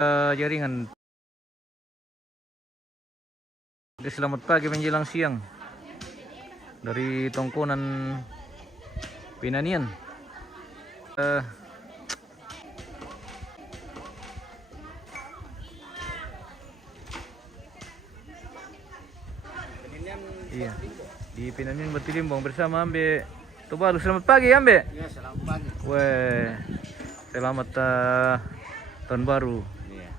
Jaringan. Oke, selamat pagi menjelang siang dari Tongkonan Pinanian. Iya, di Pinanian Batilimbong bersama Ambe Tubalu. Selamat pagi Ambe. Ya, selamat pagi. Weh, selamat tahun baru. Iya.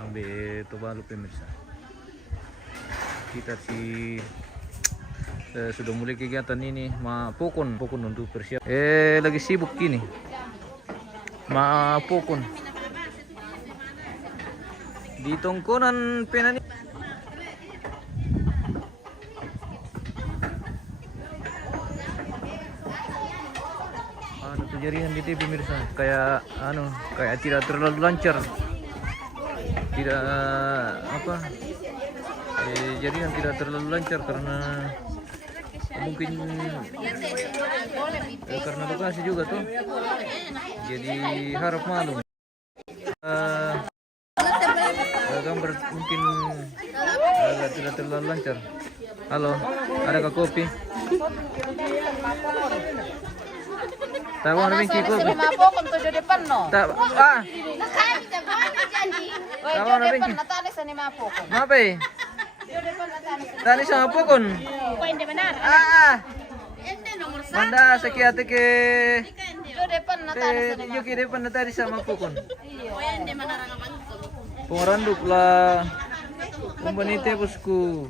Ambe Tubalu pemirsa. Kita sudah mulai kegiatan ini, pokon untuk persiap. Lagi sibuk gini. Pokon di Tongkonan Pinanian. Jaringan di TV pemirsa, kayak tidak terlalu lancar, tidak jaringan tidak terlalu lancar karena mungkin karena lokasi juga tuh, jadi harap maklum. Gambar mungkin tidak terlalu lancar. Halo, adakah kopi? Tahu na bingki ko. Mapo kung to depan no. Tahu na bingki. Natali sa ni mapo ko. Mape. Depan natali. Tani sa pokon. Pwede benar. Manda sakiate ke. Depan natali sa ni Yo ki depan natali sa pokon. Pwede benar ang bangko. Pengranduk lah. Pembanite bosku.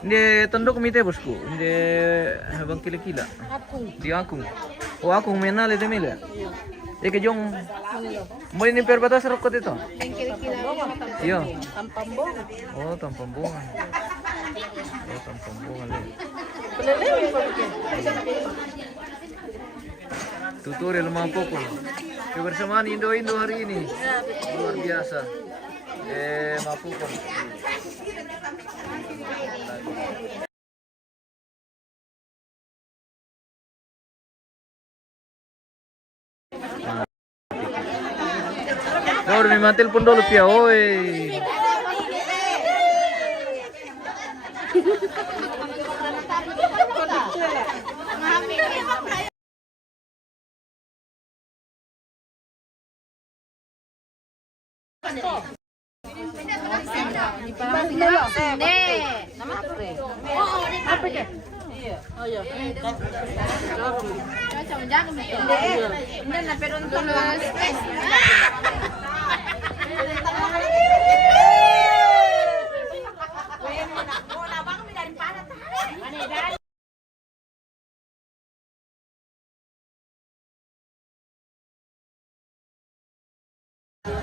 Hindi tandok mite bosku. Hindi habang kila-kila. Di aku. Oh aku mengenal itu mila. Ika jong mo ini perbatas rokot itu. Iya. Tampambong. Oh tampambongan. Oh tampambongan. Tutorial mampu pun. Kebersamaan Indo hari ini luar biasa. Mampu pun. Kau udah mati telepon dulu Pia, oi.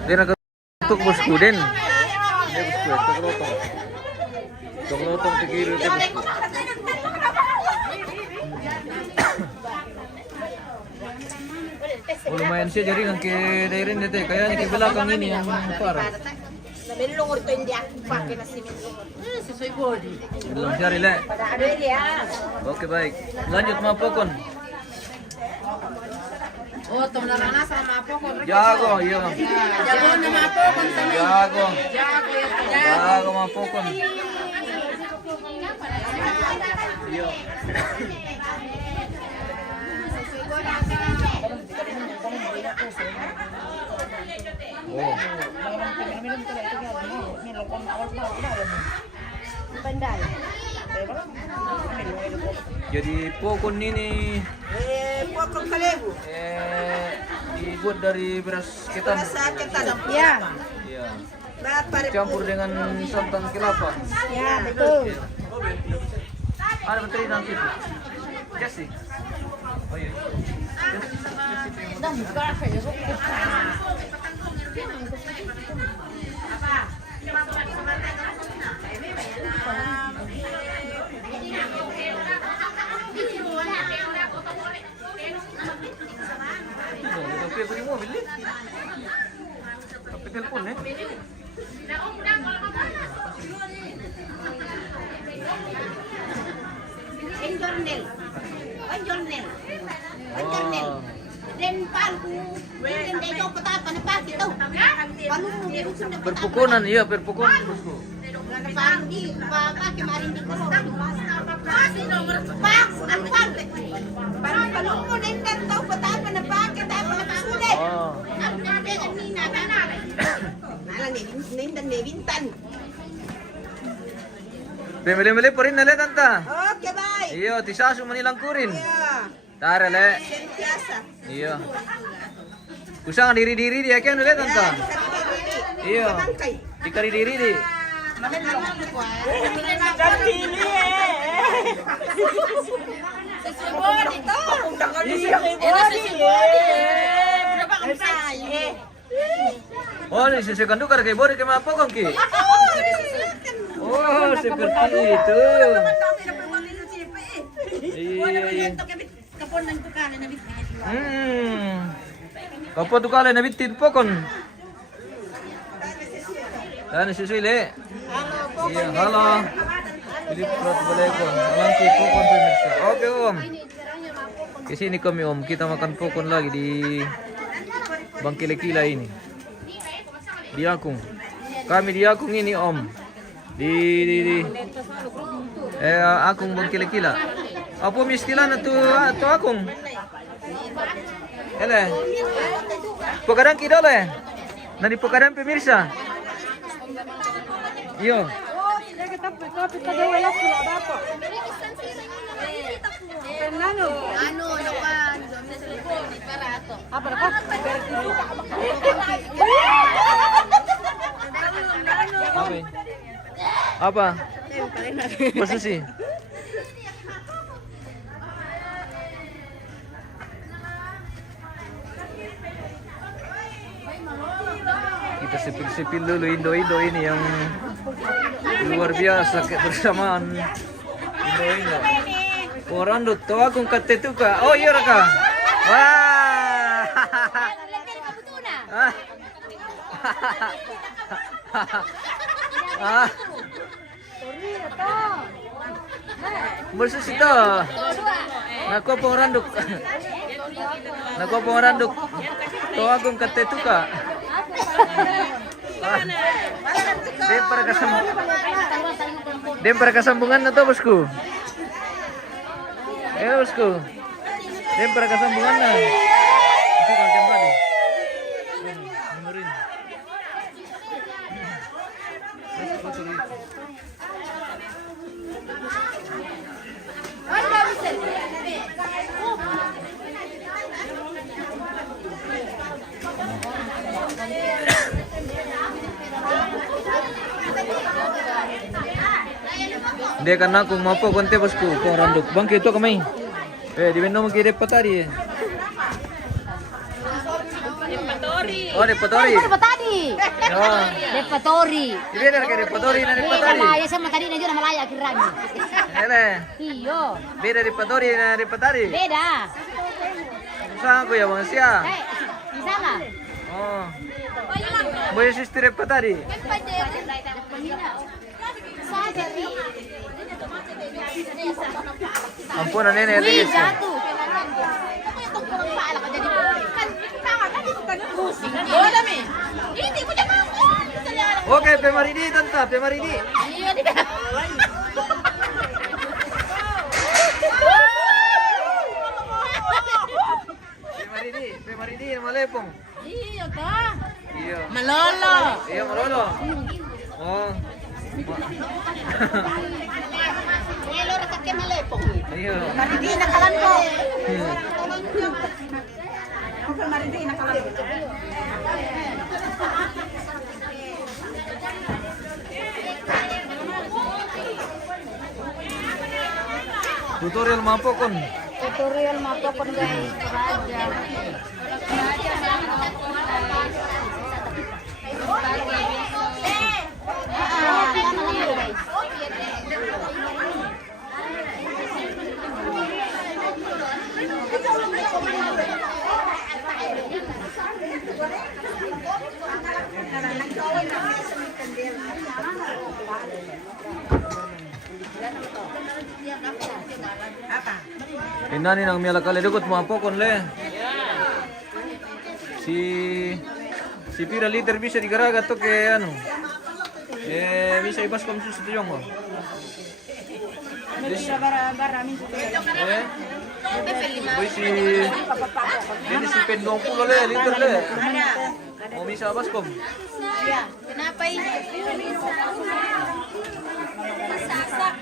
Dia nak untuk bosku Den. Dia bosku toklotong. Toklotong tegir dia bosku. Oh, lumayan sih jaringan ke daerah ini teh. Kayaknya ke belakang ini yang parah. Melungor to hindi ako pakai na simento. Susoy body. Belum cari le. Ada dia. Oke baik. Lanjut mapokon. Oh, to narana sa mapo ko. Jago, iya. Jago na mapo ko sa Jago. Jago. Jago mapokon. Iya. Oh. Pandai. Jadi pokon ini Pokok kalebu. dibuat dari beras ketan. Ketan. Ya. Iya. Berat pare. Campur dengan santan kelapa. Ya, betul. Ada menteri nanti itu. Jesse. Oh iya. Dan buka kayak gitu. Tapi beli mobil ni. Tapi telepon eh. Enjornel. Enjornel. Enjornel. Den palu. Den dito patapan na pa ito. Palu mo Perpukunan, iya perpukunan bosku. parang di pa kemarin di ko. Pak, ang pag. Parang palu mo din dito patapan na pa kita pa sulit. Oh. Ang gabi kanina na. Nala ni Bintan. Pemili-mili pa rin na le tanta. Okay, bye. Iyo, tisaso manilang kurin. Yeah. Tara le. Piasa. Iyo. Kusang diri-diri dia kan le tanta. Iyo. Dikari diri di. Oh, ni sesukan tukar kay bori kay mapokong ki. Oh, seperti itu. Iya. Kapag tu kala nabitin pokon. Dan susile. Iya, halo. Jadi perut boleh kon. Alangki pokon pemirsa. Oke om. Kesini kami om, kita makan pokon lagi di Bangkile-Kila ini. Di Akung. Kami di Akung ini om. Di Akung Bangkile-Kila. Apa mistilan tu Akung? Ele. Pegadang kita le. Nadi pegadang pemirsa. Yo. Apa? Masa sih? Kita sipil-sipil dulu Indo-Indo ini yang luar biasa kebersamaan Indo-Indo. Orang tuh tahu aku kata itu kak. Oh iya kak. Wah. Ah. Bersih itu. Naku pengranduk. Naku pengranduk. Tahu aku kata itu kak. Dem para kesambungan na to bosku. Bosku. Dem para kesambungan na. Ito kang kembali. Memorin. Dia kan aku mau apa konte bosku kau randuk bang itu kami di beno mungkin repatari oh repatari oh Repatori. dia dari repatari na repatari Malaya sama tadi na Malaya kiranya. ele Iyo. beda repatari na repatari Beda. saan ko ya bang siya Di sana. oh boleh sister repatari ampun nenek Wih, guys satu. Aku yang kurang pala ka jadi kan tangan kan itu kan pusing. Oh, dami. Hindi ko jangan ako. oke pemaridi tanta pemaridi Iya, di. pemaridi malepong Iya, ka. iya Malolo. iya malolo oh Ngelo ra ka malepong. iya Maridi na kalan ko. Marindi na kalam. tutorial mapo kon Tutorial mapapon guys. Apa? Inani nang miala kali dukot mo apokon le. si pira liter bisa digaraga to ke ano. Bisa ibas kom susu to yung. Boy si ini si pendong pulo le liter le. Oh bisa abas kom. Kenapa ini? Masak.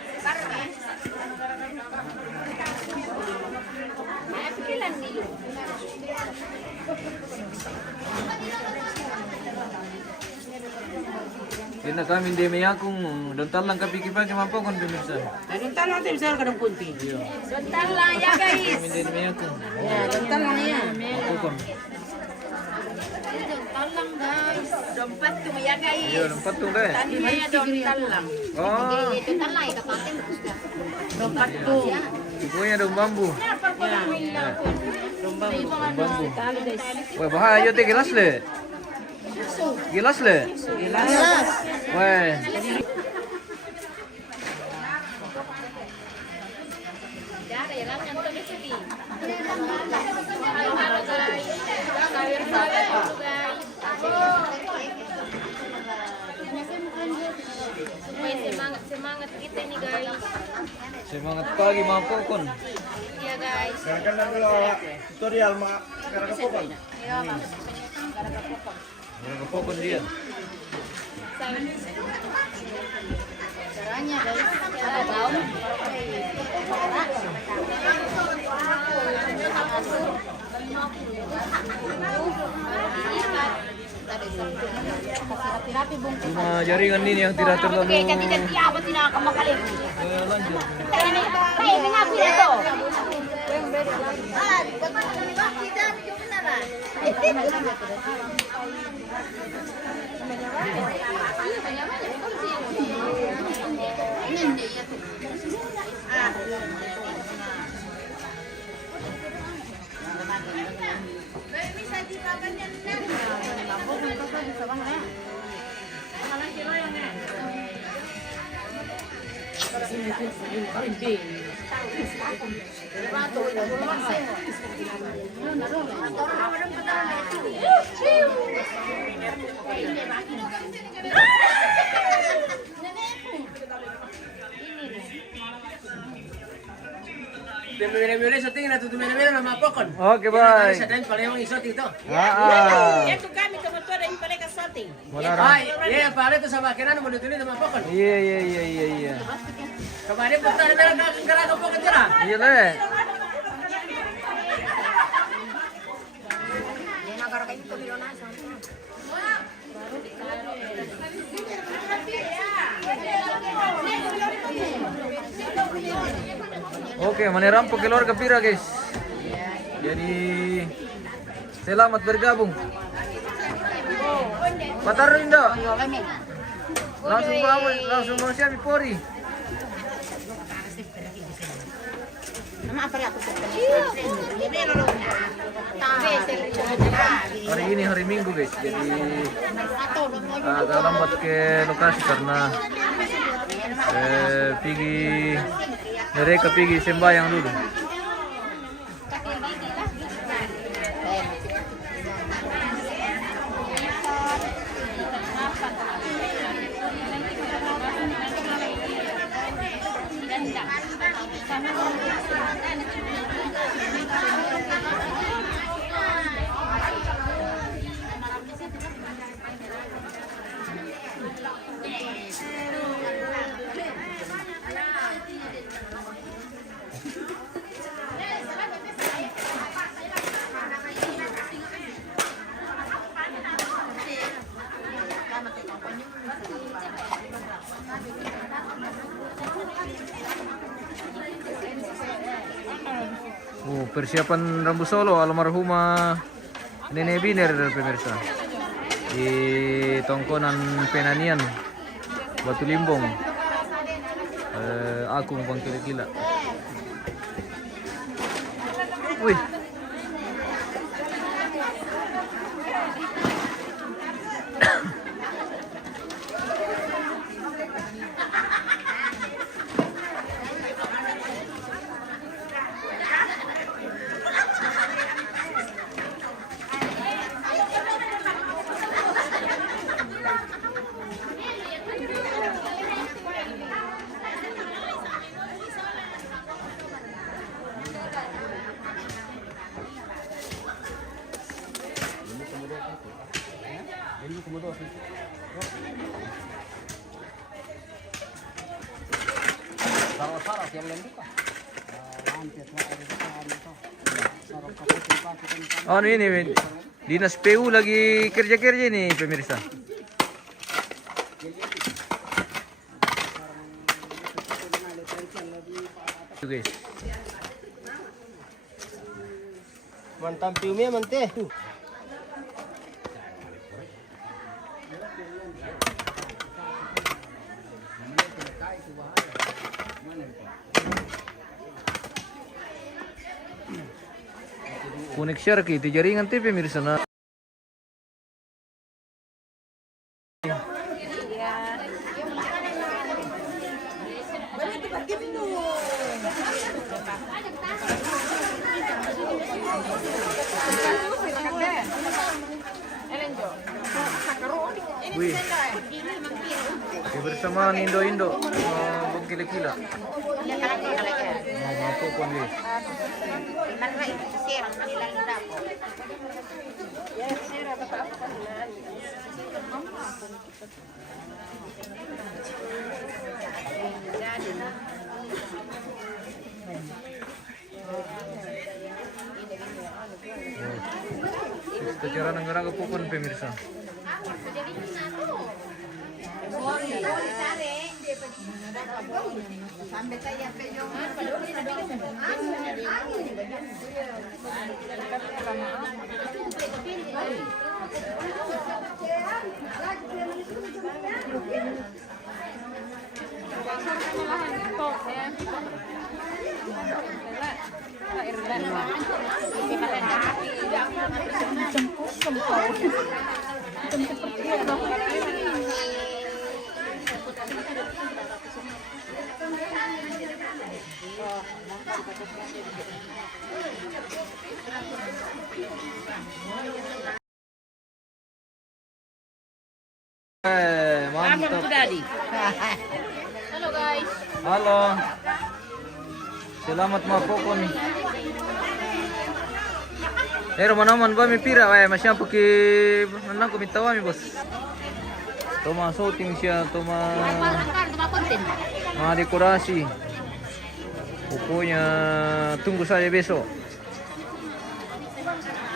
Kena kami di Meyakung, dontal lang kapiki-paki mampu kon pemirsa. Dontal lang tayo sa kadang punti. Bentar lah ya guys. Kami di Meyakung. Ya, dontal lang yan. Mampu kon. Bentar lang guys. Dompet tuh ya guys. Iya, empat tuh deh. Tadi saya dompet lang. Oh, Bentar lah ya kapatid. Dompet tuh. ibunya dong bambu. Bambu. Wah, bahaya teh gelas le. Gelas le. Gelas. Wah. Supaya semangat kita nih guys. Semangat pagi mampu kon. Iya guys. Kan dulu tutorial karena kapokon. Ya Ngepokon dia. caranya guys. Ada daun. Rapi-rapi bung. Cuma jaringan ini yang tidak terlalu. Oke, jadi apa tidak kemakaling? Lanjut. Ini ngaku itu. Mili-mili sa tingin na tutumili-mili na mapokon. Oke, bye. Sa time pala yung isot ito. Ito kami kebetulan yung pala kasating. Wala ra. Ay, iya pala ito sa makinan mo dito na mapokon. Iya. Kabali po tayo na nagkakaraga po ka dira. Iya le. Oke, menerampok keluarga Pira guys. Jadi selamat bergabung. Patar Indo. Langsung mau siapa Pori. Hari ini hari Minggu guys, jadi agak lambat ke lokasi karena mereka pergi sembahyang dulu. Persiapan Rambu Solo almarhumah Nenek Biner pemirsa di Tongkonan Penanian Batu Limbong, Agung Bang Kila-Kila. Wih. Ano ini? Dinas PU lagi kerja-kerja nih pemirsa. Tuh guys. Mantap piumnya mante. Kunik share itu jaringan TV pemirsa na. Wih, ya bersama Indo-Indo, Bang Kila-Kila. Mampu pun guys. Kita cara nanggarang pun pemirsa. Mantap. Halo guys. Halo. Selamat mapokon. Naman ba may pira ay masyang paki nang kumitawa mi boss. Toma shooting siya, toma mga dekorasi. Pokoknya tunggu saja besok.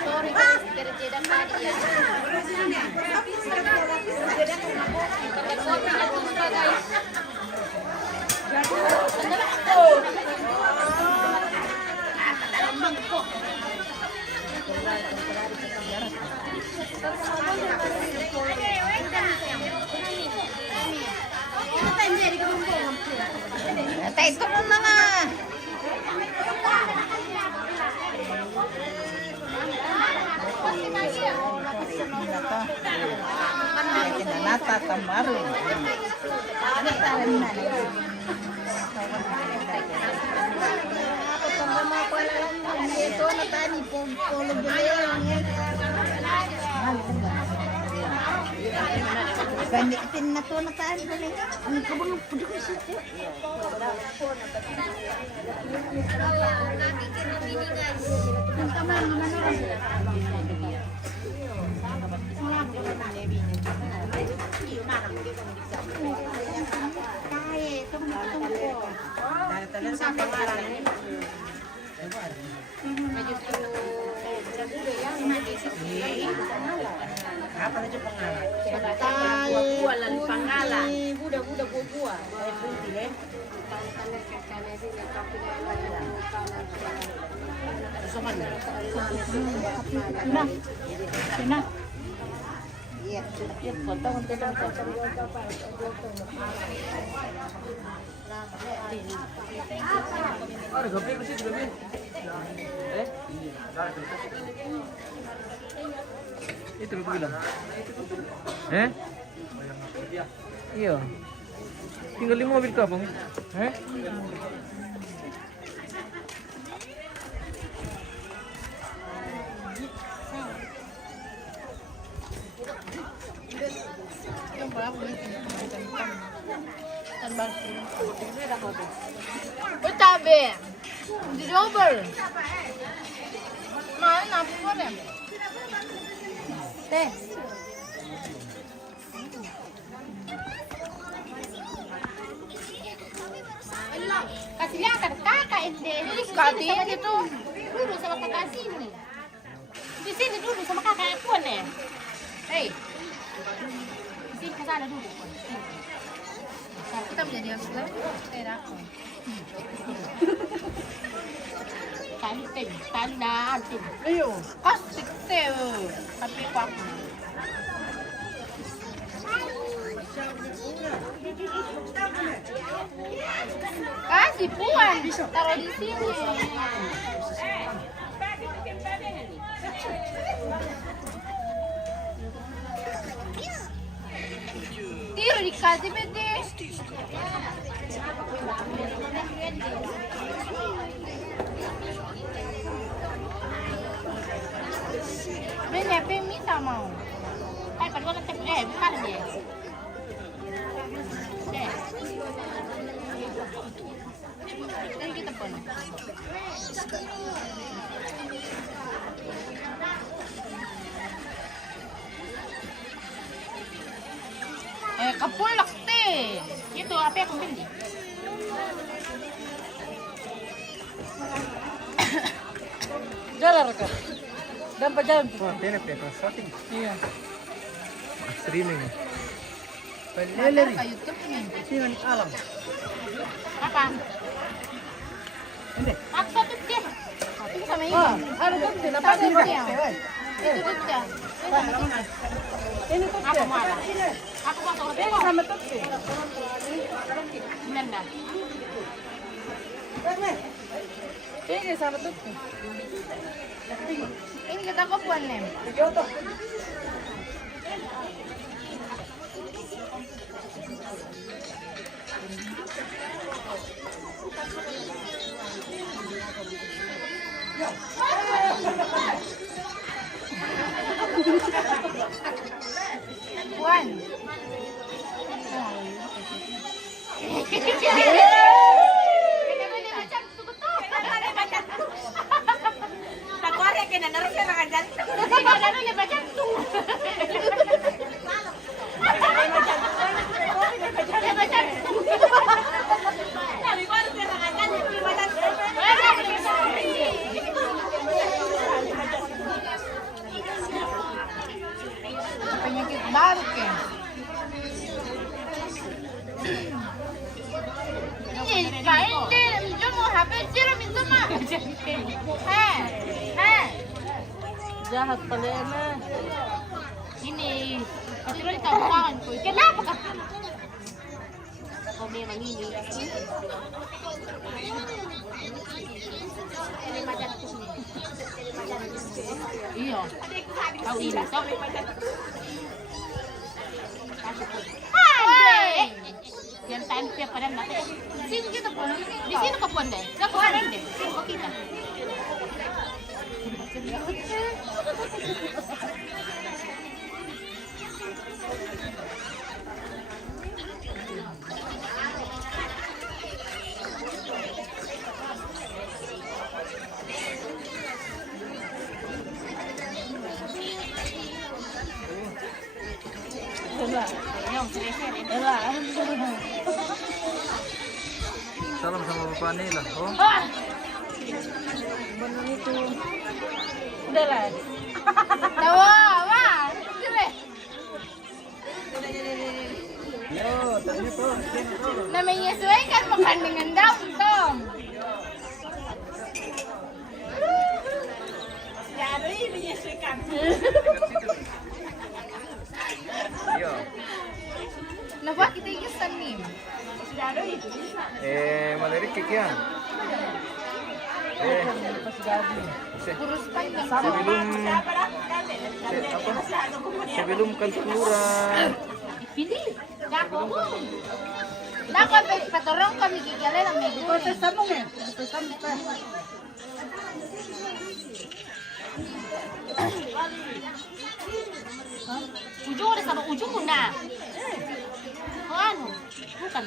Sorry guys, tidak tadi ya. Itu mana? Nata tamaru. Ganyatin na to na tayo balik. Ang kabang pudok siya. Apa na siya pangalan? Buah-buah lalu pangala. Budak-budak buah-buah. Iya, foto untuk Ada gabi ke situ gabi. Itu lu bilang. Iya. Tinggal di mobil kah, Bang? Tabi. Di double. Mana apa ya? Teh. Kasih lihat kan kakak ente. Duduk di sini sama dia tuh. Duduk sama kakak sini. Di sini duduk sama kakak pun ya. Hei. Di sini ke sana duduk. Kita menjadi harus tidak aku. Tandaan tim. Ayo. Kasih teh. Tapi pak. Kasih puan, taruh di sini. Tiru dikasih bete. Bene, apa yang minta mau? Padahal nanti bukan dia. Dan kita pun. Kapulak teh. Itu apa yang aku beli? Jalan ka. Dan pajalan. Wah, tenep ya, setting. Iya. Streaming. Leleri. YouTube nih. Dengan alam. Apa? Ini. Aku satu dia. Itu sama ini. Ano to? Apa dia? Itu tuh dia. Ini to. Aku marah. Aku mau tahu dia. Sama to. Nanda. Ini sama to. Ini kita kapuan nih. Puan. Penyakit baru ke? Ini kain deh, cuma HP siram itu mah. Jahat pala yan. Ini, katulad ikaw bukangan ko. Kenapa ka? Kami mangini. Iyo. Kau ini. Hai! Yan tayo siya pa rin natin. Sino kita po? Di sino ka po hindi? Sa po rin hindi. Sino ko kita? Salam sama Bapak Nila. Oh. Udah lah. Tawa, wah. Dire. Yo, tanya po. Na menyesuaikan makan dengan daun, Tom. Jadi menyesuaikan. Iya. Napa kita ikutan nih? Malirik kikian. Kurus panjang. Sebelum kan keluran. Pilih. Dako. Dako patorong kami kikilala lang may gulo. Sambung eh. Sambung pa. Ujung udah sama ujung muna. Oh, ano? Bukan.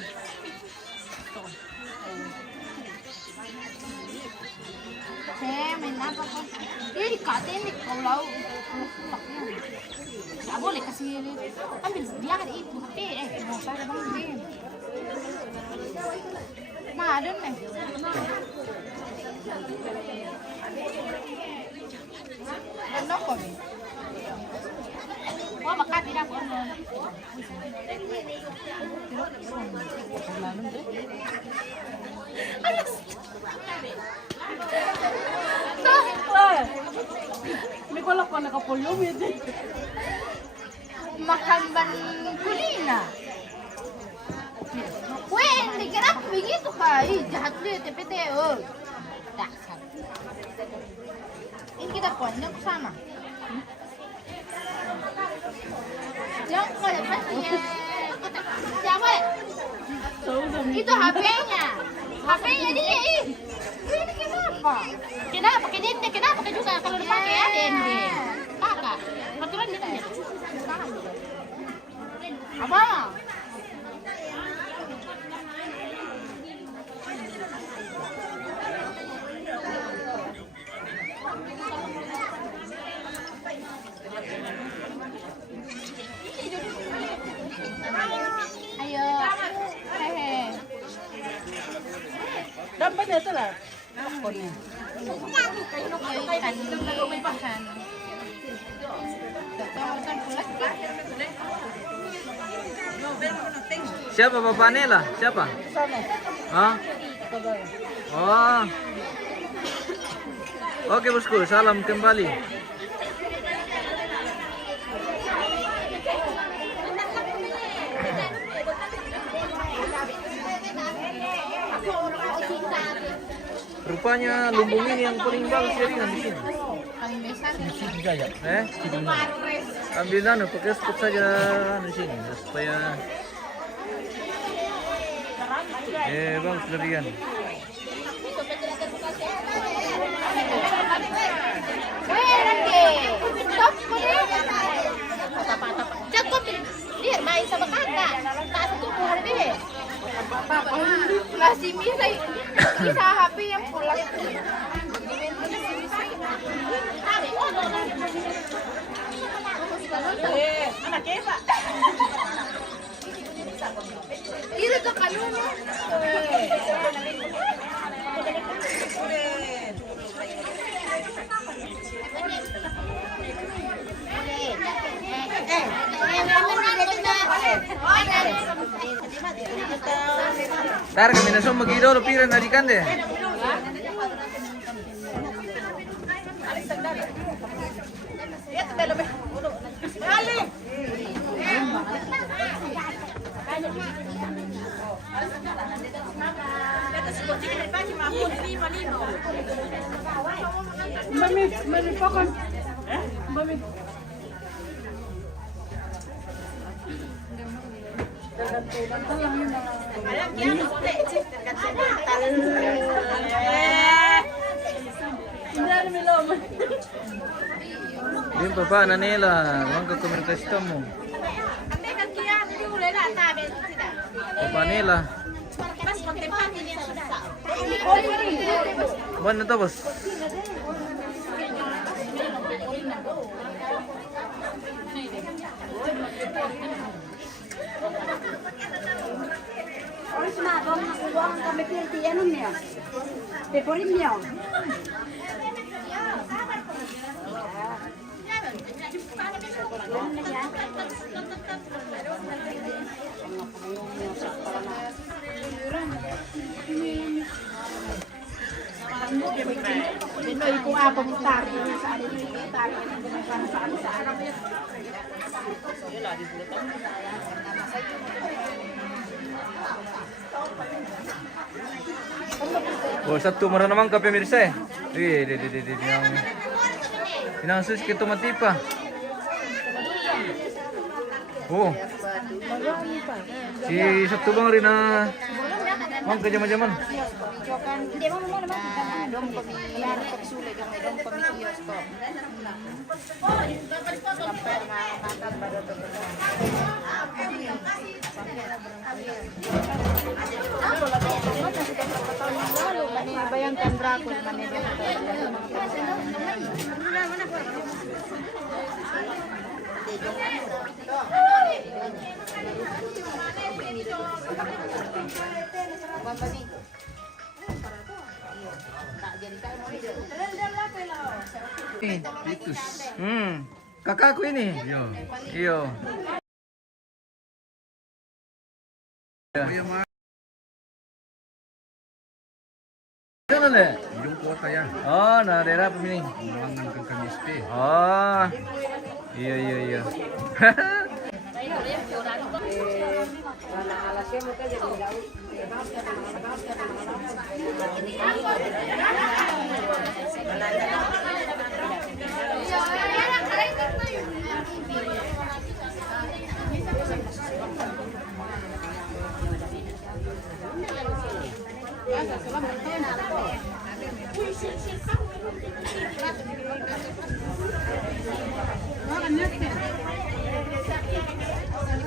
Main apa kan? Ini katin kalau nggak boleh kasih ambil dia kan itu. Mau saya bang Mahadon eh. Ano ko eh? Oh, Makati na ako. May kolak ko nakapulyo, medyo. Makan ban kulina. Weh, hindi ka na begitu ka. Jahat lu TPT. Oh. Dasar. Ini kita pon, yang sama. Yang kau lepas ni. Siapa? Itu HP-nya. HP-nya dia. Ini kenapa? Kenapa? Kenapa juga kalau dipakai ya DND? Kakak, aturan dia. Apa? Ayo. Hehe. Dapat na ito lah. Ako na. Siapa Bapak Nela? Siapa? Hah? Oh. Oke bosku, salam kembali. Rupanya lumbung ini yang paling bagus jaringan di sini. Ambil anu, pakai spot saja di sini supaya bagus jaringan. Dia main sama kakak, tak satu bulan deh. Masih bisa HP yang pulang. Anak Eva. Itu tuh kalunya. Ntar kami nasong mag-idolo pira na di kande. Mami pakan. Mami. Din pa pa na nila, ang kakomerkasta mo. Papa nila. Buwan na tapos. Oras na, bang nakuha ang kami pilti, ano niya? Peporin niya. Dinoy kung apong tari sa ano dito, tari sa ano. Oh, satu mara naman ka pemirsa eh. Pinangsus kita matipa. Oh. Si satu bang rin na mang kajaman-jaman. Hindi mo naman dong kami yan pagsulit ang dong kami bioskop. Bayangkan drakon manila. Titus. Kakakku ini. Iya. Iya. Iya, Mas. Sana le. Yung kota ya. Oh, na daerah apa ini? Bulangan ke Kamiste. Oh. Iya iya iya.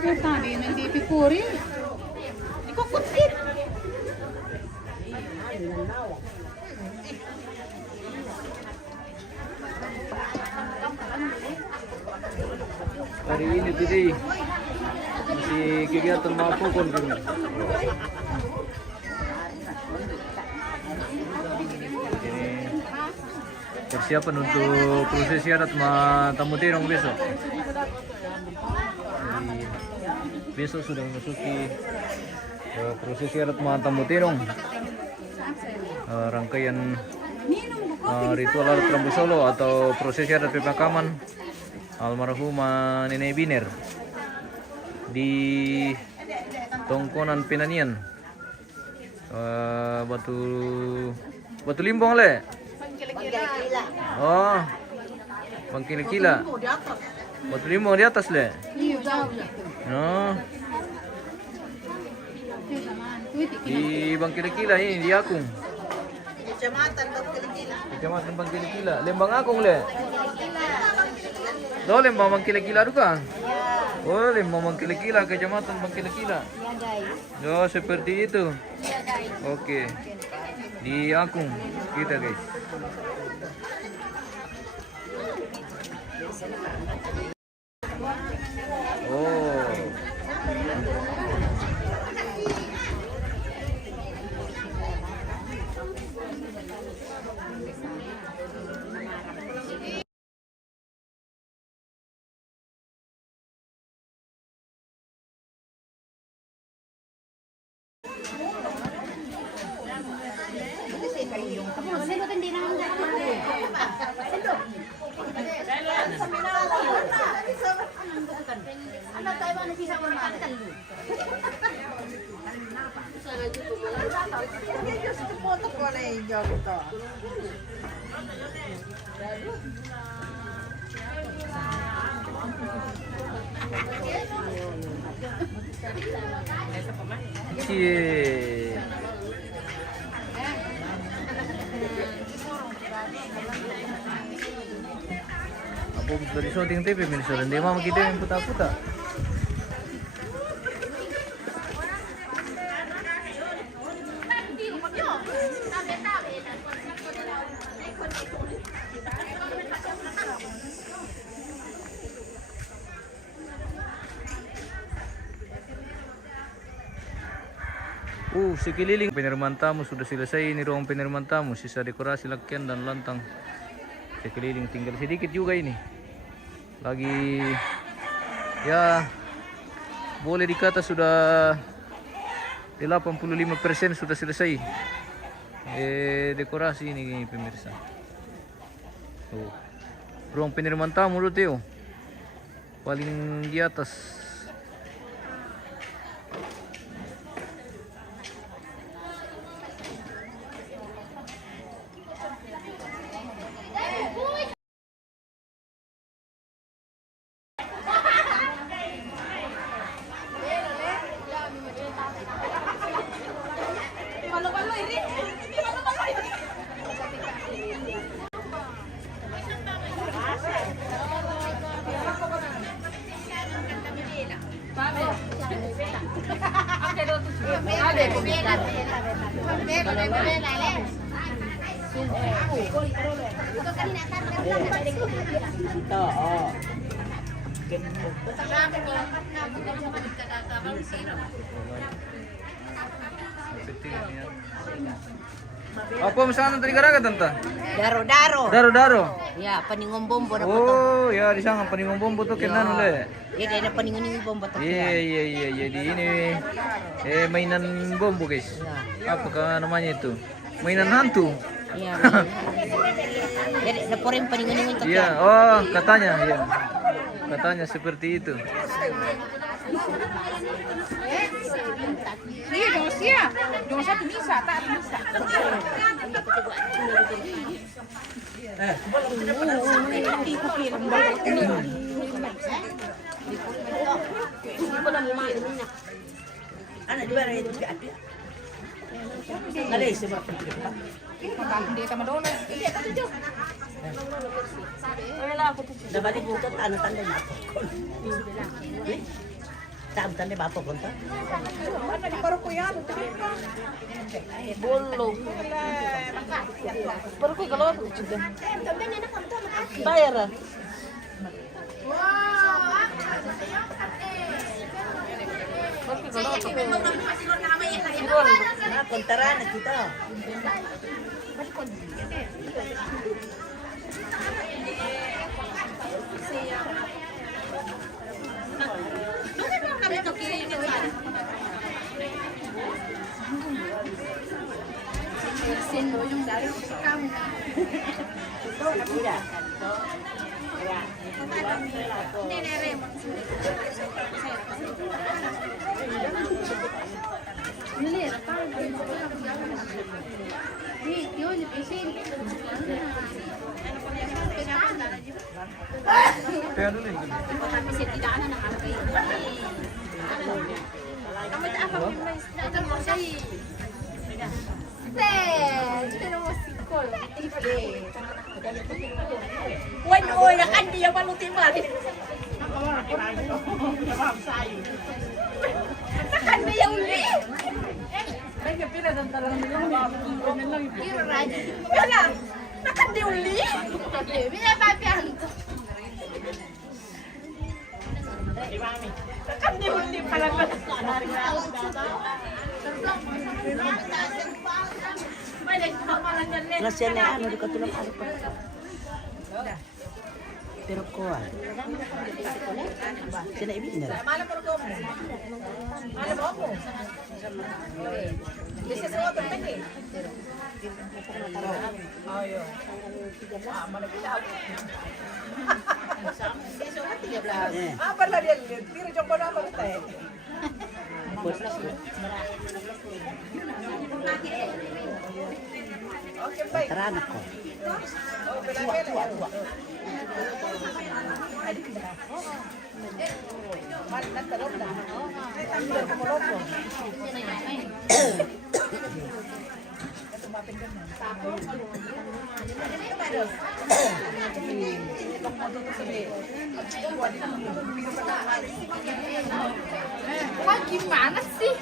Tadi nanti pikuri. Dikukutin. Hari ini today masih kegiatan mapukon kami. Ini persiapan untuk prosesi adat tamu tirong besok. Jadi, besok sudah memasuki prosesi adat tamu tirong. Rangkaian ritual adat Rambu Solo atau prosesi adat pemakaman almarhumah Nenek Biner di Tongkonan Penanian. Batu Limbong le. Oh, Bangkila. Batu Limbong di atas le. No. Di Bangkila ini di Akung. Kecamatan Bangkila. Lembang Akung le. Oh, Lembang Bangkila juga. Oh, Lembang Bangkila, Kecamatan Bangkila. Oh, seperti itu. Oke. Di Akung kita, guys. Oh. Cie. Aku dari syuting TV minus dia mau kita yang putar-putar. Sekeliling penerimaan tamu sudah selesai. Ini ruang penerimaan tamu, sisa dekorasi lakian dan lantang sekeliling tinggal sedikit juga ini. Lagi ya boleh dikata sudah 85% sudah selesai dekorasi ini pemirsa. Tuh. Ruang penerimaan tamu dulu Teo. Paling di atas. Apa misalnya tadi garaga tante? Daro-daro. Daro-daro. Ya, paningong bombo na po to. Oh, ya di sana paningong bombo tuh kena nule. Ya, kaya na paningon bombo to. Iya. Jadi ini mainan bombo guys. Apakah namanya itu? Mainan hantu. Iya. Jadi na po rin paningon to. Iya, oh katanya ya. Katanya seperti itu. Iya, dong siya. Dong satu bisa, tak bisa. Anak juga ada itu juga ada. Ada isi berapa? Dia sama dona. Dapat dibuka anak tanda apa? Tak tanda apa pun tak? Bolo. Baru kau kalau juga. Bayar. Nah, kontaran kita. Kaya dulu ini. Wen oi kan dia malu timbal. Kan dia uli. Wala. Nakan dia uli. Nakan dia uli pala Ngasya na ano di katulong ano pa. Pero kuha. Sina ibig na. Taranak ko. Wah, gimana sih?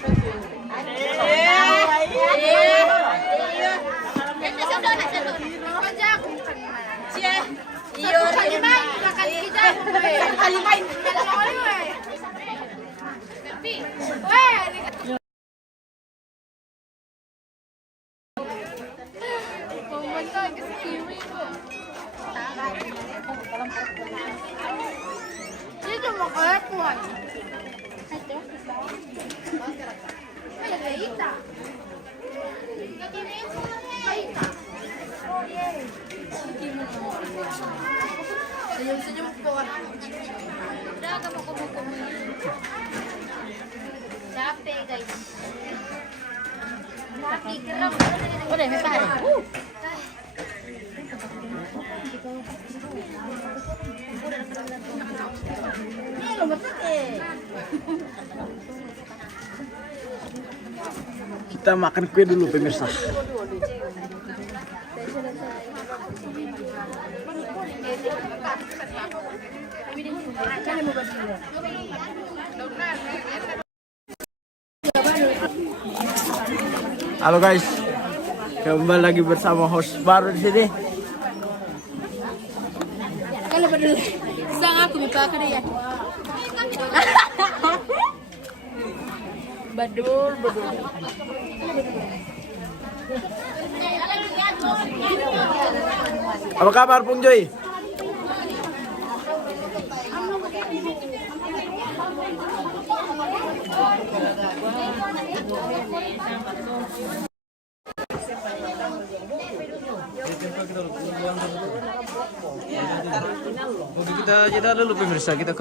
Dia cuma kelepon. Senyum-senyum kuat. Udah kamu kumu-kumu. Capek guys. Capek geram. Udah besar. Ini lo betul Kita makan kue dulu pemirsa. Halo guys, kembali lagi bersama host baru di sini. Kalau berdua, sang aku buka dia. Badul. Apa kabar Pung Joy? Oke, kita jeda dulu pemirsa, kita